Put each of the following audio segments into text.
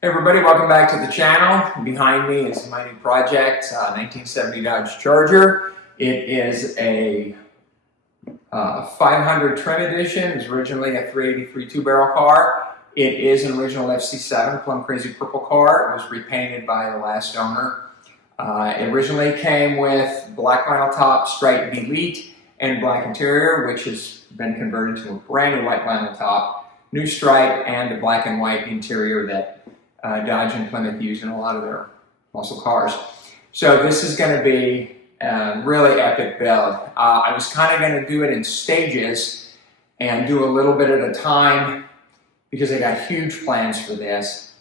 Hey everybody, welcome back to the channel. Behind me is my new project, 1970 Dodge Charger. It is a 500 trim edition. It was originally a 383 two-barrel car. It is an original FC7 plum crazy purple car. It was repainted by the last owner. It originally came with black vinyl top, striped Elite, and black interior, which has been converted to a brand new white vinyl top, new stripe, and a black and white interior that Dodge and Plymouth use in a lot of their muscle cars. So this is going to be a really epic build. I was kind of going to do it in stages and do a little bit at a time because I got huge plans for this.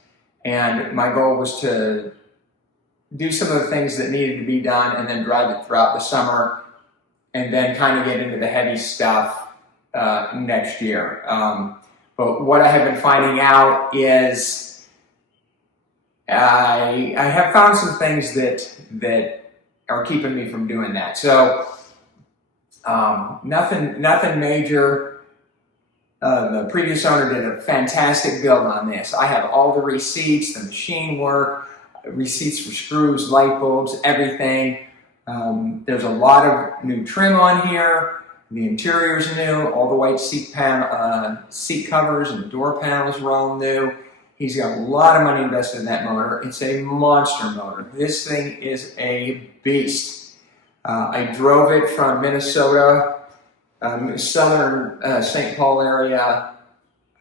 And my goal was to do some of the things that needed to be done and then drive it throughout the summer and then kind of get into the heavy stuff next year. But what I have been finding out is I have found some things that are keeping me from doing that. So nothing major. The previous owner did a fantastic build on this. I have all the receipts, the machine work, receipts for screws, light bulbs, everything. There's a lot of new trim on here. The interior's new. All the white seat covers and the door panels are all new. He's got a lot of money invested in that motor. It's a monster motor. This thing is a beast. I drove it from Minnesota, southern St. Paul area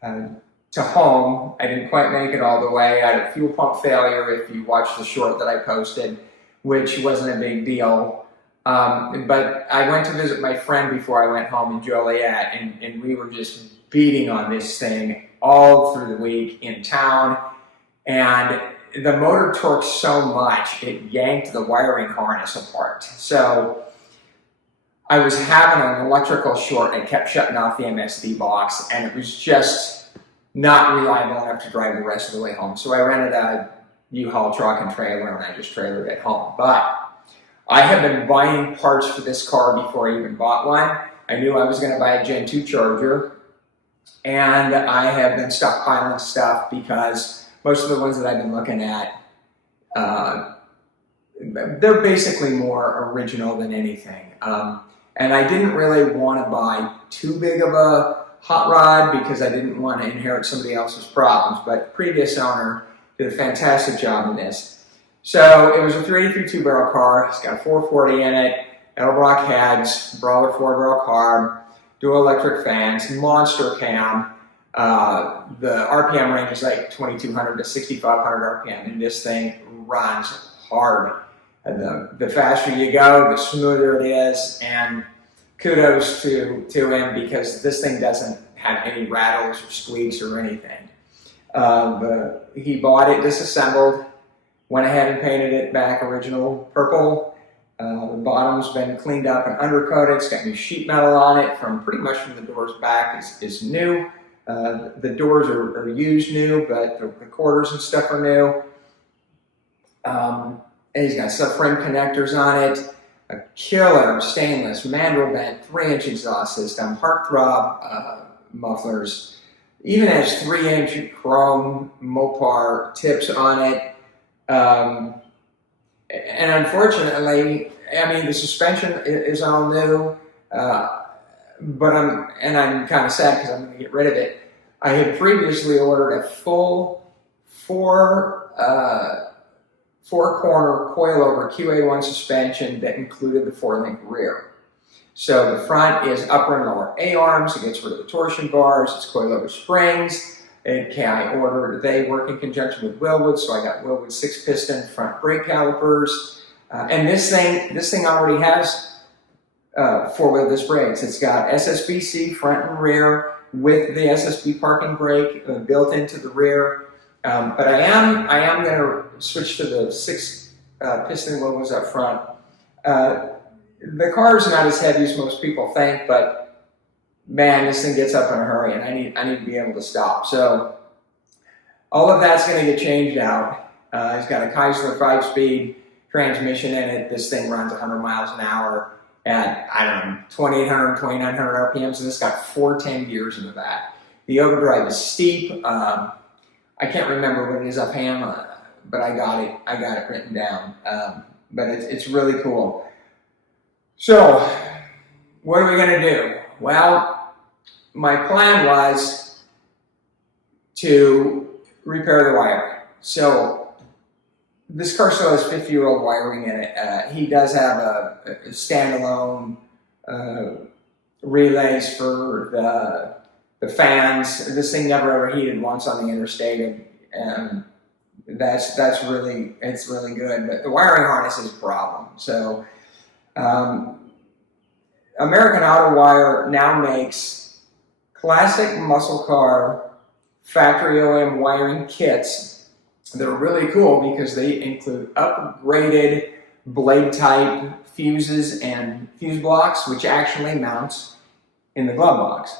to home. I didn't quite make it all the way. I had a fuel pump failure, if you watched the short that I posted, which wasn't a big deal. But I went to visit my friend before I went home in Joliet, and we were just beating on this thing all through the week in town, and the motor torqued so much it yanked the wiring harness apart. So I was having an electrical short and it kept shutting off the MSD box, and it was just not reliable enough to drive the rest of the way home. So I rented a U-Haul truck and trailer, and I just trailered it home. But I have been buying parts for this car before I even bought one. I knew I was going to buy a Gen 2 Charger, and I have been stockpiling stuff because most of the ones that I've been looking at, they're basically more original than anything. And I didn't really want to buy too big of a hot rod because I didn't want to inherit somebody else's problems. But the previous owner did a fantastic job in this. So it was a 383 two-barrel car. It's got a 440 in it, Edelbrock heads, brawler 4-barrel carb, dual electric fans, monster cam. The RPM range is like 2,200 to 6,500 RPM, and this thing runs hard. The faster you go, the smoother it is, and kudos to him because this thing doesn't have any rattles or squeaks or anything. He bought it disassembled, went ahead and painted it back original purple. The bottom's been cleaned up and undercoated. It's got new sheet metal on it from pretty much from the doors back is new. The doors are used new, but the quarters and stuff are new. And he's got subframe connectors on it, a killer stainless mandrel bent 3-inch exhaust system, heartthrob mufflers, even has 3-inch chrome Mopar tips on it. And unfortunately, I mean, the suspension is all new, but I'm kind of sad because I'm going to get rid of it. I had previously ordered a full four-corner coilover QA1 suspension that included the 4-link rear. So the front is upper and lower A-arms. It gets rid of the torsion bars. It's coilover springs. They work in conjunction with Wilwood, so I got Wilwood 6-piston front brake calipers. And this thing already has 4-wheel disc brakes. It's got SSBC front and rear with the SSB parking brake built into the rear. But I am going to switch to the 6-piston Wilwoods up front. The car is not as heavy as most people think, but man, this thing gets up in a hurry, and I need to be able to stop. So all of that's going to get changed out. It's got a Chrysler 5-speed transmission in it. This thing runs 100 miles an hour at, I don't know, 2,800, 2,900 RPMs, and it's got 410 gears in the back. The overdrive is steep. I can't remember what it is offhand, but I got it written down. But it's really cool. So, what are we going to do? Well, my plan was to repair the wiring. So, this car still has 50-year-old wiring in it. He does have a standalone relays for the fans. This thing never ever heated once on the interstate, and it's really good. But the wiring harness is a problem. So American Auto Wire now makes classic muscle car factory OEM wiring kits. They're really cool because they include upgraded blade type fuses and fuse blocks, which actually mounts in the glove box.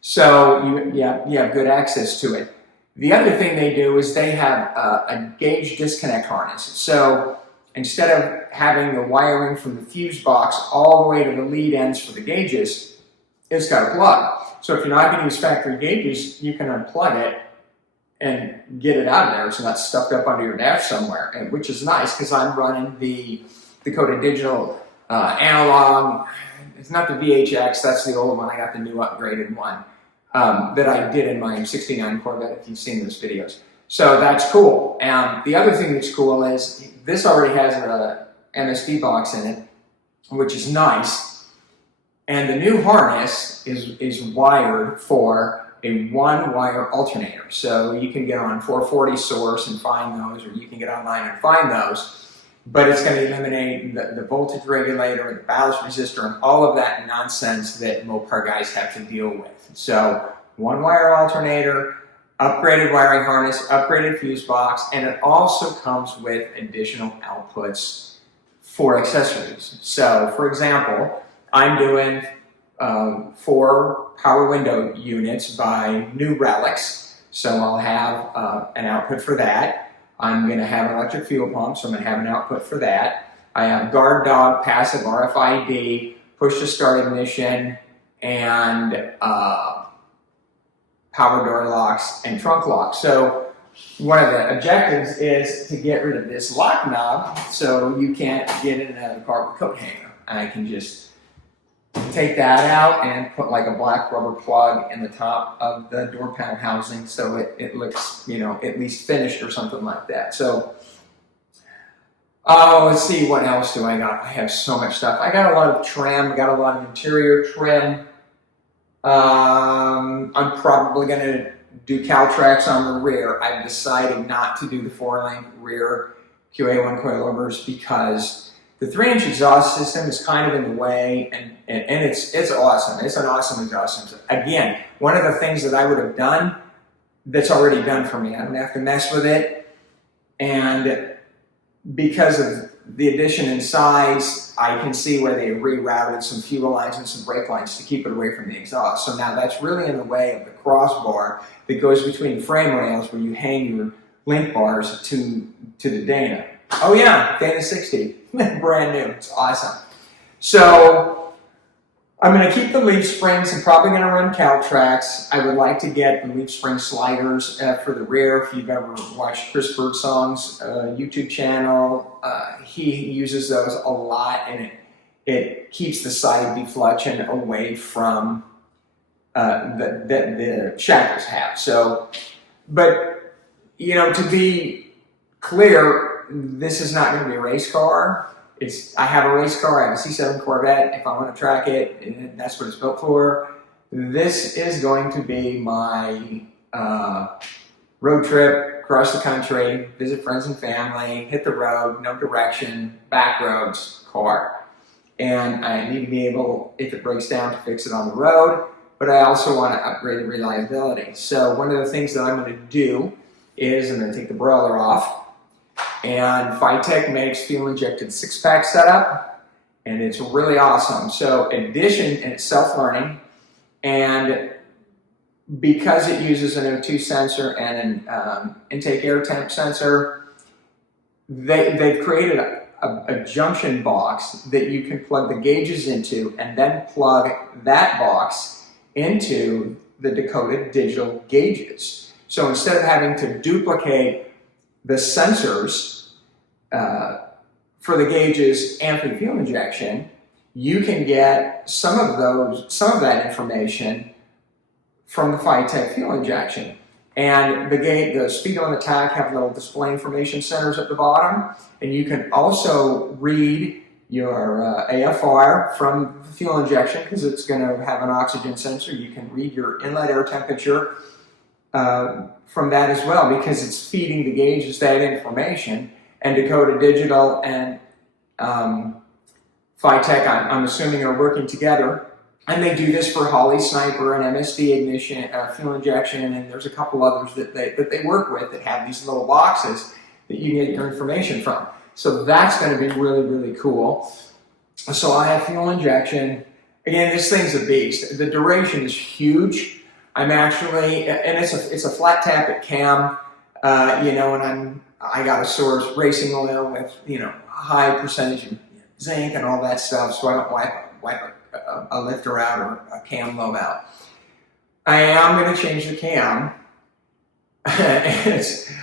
So you have good access to it. The other thing they do is they have a gauge disconnect harness. So instead of having the wiring from the fuse box all the way to the lead ends for the gauges, it's got a plug. So if you're not going to use factory gauges, you can unplug it and get it out of there. It's not stuffed up under your dash somewhere, which is nice because I'm running the Dakota Digital analog. It's not the VHX, that's the old one. I got the new upgraded one that I did in my 69 Corvette, if you've seen those videos. So that's cool. And the other thing that's cool is this already has an MSD box in it, which is nice. And the new harness is wired for a one-wire alternator. So you can get on 440 Source and find those, or you can get online and find those. But it's going to eliminate the voltage regulator, the ballast resistor, and all of that nonsense that Mopar guys have to deal with. So one-wire alternator, upgraded wiring harness, upgraded fuse box, and it also comes with additional outputs for accessories. So, for example, I'm doing 4 power window units by New Relics, so I'll have an output for that. I'm going to have an electric fuel pump, so I'm going to have an output for that. I have guard dog, passive RFID, push to start ignition, and power door locks and trunk locks. So one of the objectives is to get rid of this lock knob so you can't get in and out of the car with a coat hanger. I can just take that out and put like a black rubber plug in the top of the door panel housing so it looks, at least finished or something like that. So, let's see, what else do I got? I have so much stuff. I got a lot of trim, got a lot of interior trim. I'm probably going to do Caltrax on the rear. I've decided not to do the 4-link rear QA1 coilovers because the 3-inch exhaust system is kind of in the way, and it's awesome. It's an awesome exhaust system. Again, one of the things that I would have done that's already done for me. I don't have to mess with it. And because of the addition in size, I can see where they rerouted some fuel lines and some brake lines to keep it away from the exhaust. So now that's really in the way of the crossbar that goes between the frame rails where you hang your link bars to the Dana. Oh yeah, Dana 60, brand new, it's awesome. So I'm going to keep the leaf springs. I'm probably going to run Caltrax. I would like to get the leaf spring sliders for the rear. If you've ever watched Chris Birdsong's YouTube channel, he uses those a lot, and it keeps the side deflection away from the shackles have. So, but to be clear, this is not going to be a race car. I have a race car, I have a C7 Corvette. If I want to track it, that's what it's built for. This is going to be my road trip, across the country, visit friends and family, hit the road, no direction, back roads car. And I need to be able, if it breaks down, to fix it on the road, but I also want to upgrade the reliability. So one of the things that I'm going to do is I'm going to take the broiler off. And Phytech makes fuel-injected 6-pack setup, and it's really awesome. So addition, and it's self-learning, and because it uses an O2 sensor and an intake air temp sensor, they've created a junction box that you can plug the gauges into and then plug that box into the Dakota Digital gauges. So instead of having to duplicate the sensors for the gauges and for the fuel injection, you can get some of that information from the Phytech fuel injection. And the speedo and the tach have little display information centers at the bottom, and you can also read your AFR from the fuel injection because it's going to have an oxygen sensor. You can read your inlet air temperature from that as well, because it's feeding the gauges that information. And Dakota Digital and Phytech, I'm assuming, are working together. And they do this for Holly Sniper and MSD ignition, fuel injection, and there's a couple others that they work with that have these little boxes that you get your information from. So that's going to be really, really cool. So I have fuel injection. Again, this thing's a beast. The duration is huge. I'm actually, and it's a flat tappet cam, and I got a source racing oil with high percentage of zinc and all that stuff, so I don't wipe a lifter out or a cam lobe out. I am going to change the cam. I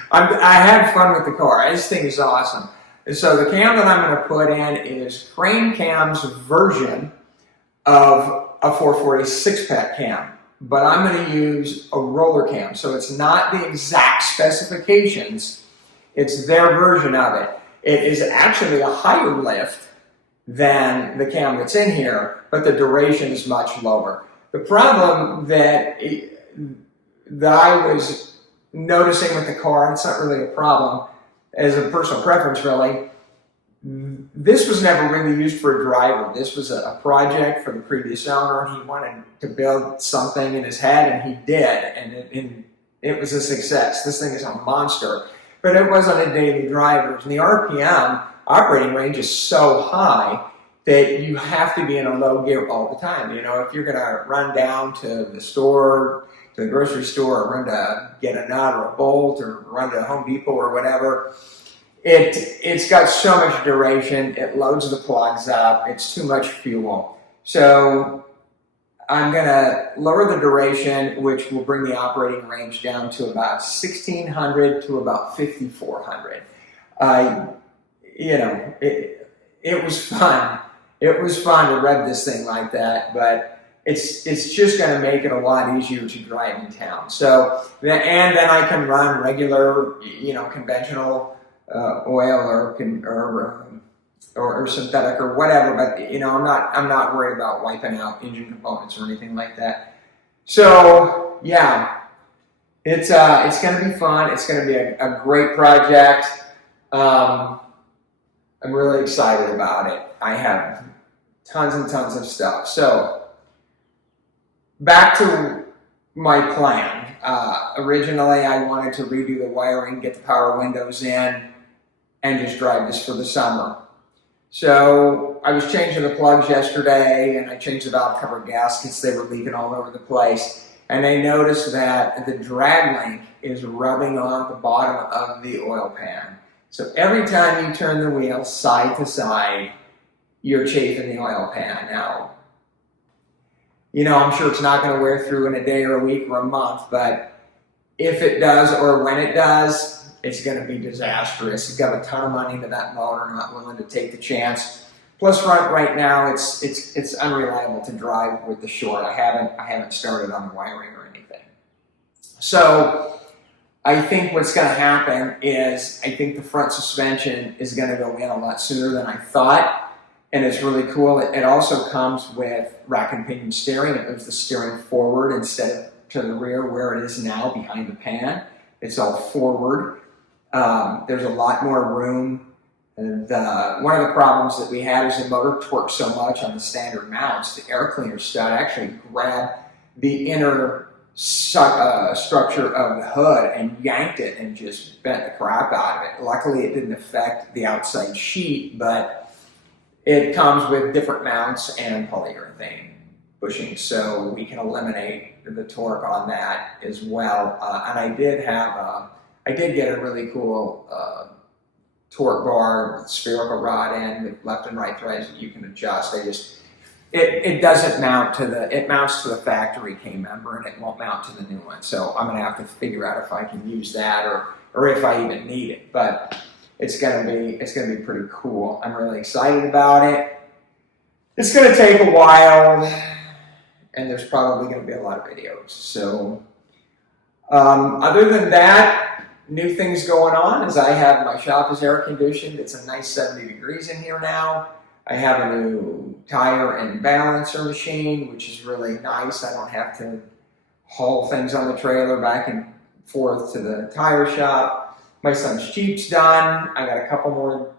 had fun with the car. This thing is awesome. And so the cam that I'm going to put in is Crane Cam's version of a 440 6-pack cam, but I'm going to use a roller cam. So it's not the exact specifications. It's their version of it. It is actually a higher lift than the cam that's in here, but the duration is much lower. The problem that I was noticing with the car, it's not really a problem, as a personal preference really, this was never really used for a driver. This was a project for the previous owner. He wanted to build something in his head, and he did, and it was a success. This thing is a monster, but it wasn't a daily driver. And the RPM operating range is so high that you have to be in a low gear all the time. If you're going to run down to the store, to the grocery store, or run to get a nut or a bolt, or run to Home Depot or whatever, it's got so much duration. It loads the plugs up. It's too much fuel. So I'm going to lower the duration, which will bring the operating range down to about 1,600 to about 5,400. It was fun. It was fun to rev this thing like that, but it's just going to make it a lot easier to drive in town. So, and then I can run regular, conventional oil or synthetic or whatever. But I'm not worried about wiping out engine components or anything like that. So yeah, it's going to be fun. It's going to be a great project. I'm really excited about it. I have tons and tons of stuff. So back to my plan. Originally, I wanted to redo the wiring, get the power windows in, and just drive this for the summer. So I was changing the plugs yesterday, and I changed the valve cover gaskets. They were leaking all over the place. And I noticed that the drag link is rubbing on the bottom of the oil pan. So every time you turn the wheel side to side, you're chafing the oil pan. Now, I'm sure it's not going to wear through in a day or a week or a month, but if it does, or when it does, it's going to be disastrous. You've got a ton of money into that motor, not willing to take the chance. Plus, right now, it's unreliable to drive with the short. I haven't started on the wiring or anything. So I think what's going to happen is I think the front suspension is going to go in a lot sooner than I thought, and it's really cool. It also comes with rack and pinion steering. It moves the steering forward instead of to the rear where it is now behind the pan. It's all forward. There's a lot more room. And one of the problems that we had is the motor torqued so much on the standard mounts. The air cleaner stud actually grabbed the inner structure of the hood and yanked it and just bent the crap out of it. Luckily, it didn't affect the outside sheet, but it comes with different mounts and polyurethane bushings, so we can eliminate the torque on that as well. And I did get a really cool torque bar with spherical rod end with left and right threads that you can adjust. it doesn't mount to it mounts to the factory K member and it won't mount to the new one. So I'm gonna have to figure out if I can use that or if I even need it. But it's gonna be pretty cool. I'm really excited about it. It's gonna take a while, and there's probably gonna be a lot of videos. So other than that, new things going on is I have my shop is air conditioned. It's a nice 70 degrees in here now. I have a new tire and balancer machine, which is really nice. I don't have to haul things on the trailer back and forth to the tire shop. My son's Jeep's done. I got a couple more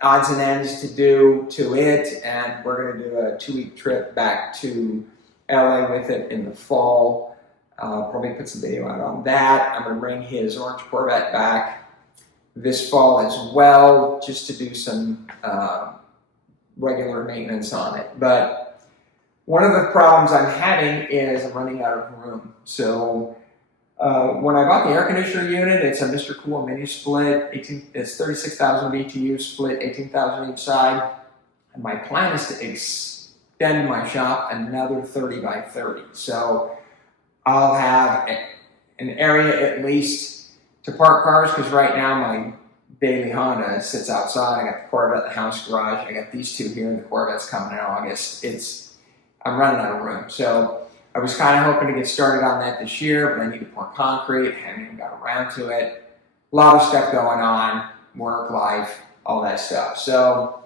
odds and ends to do to it, and we're going to do a 2-week trip back to LA with it in the fall. Probably put some video out on that. I'm going to bring his orange Corvette back this fall as well, just to do some regular maintenance on it. But one of the problems I'm having is I'm running out of room. So when I bought the air conditioner unit, it's a Mr. Cool mini split. It's 36,000 BTU split, 18,000 each side. And my plan is to extend my shop another 30 by 30. So I'll have an area at least to park cars, because right now my daily Honda sits outside. I got the Corvette in the house garage. I got these two here, and the Corvette's coming in August. I'm running out of room. So I was kind of hoping to get started on that this year, but I need to pour concrete. I haven't even got around to it. A lot of stuff going on, work, life, all that stuff. So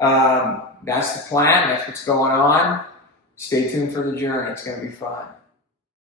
that's the plan. That's what's going on. Stay tuned for the journey. It's going to be fun.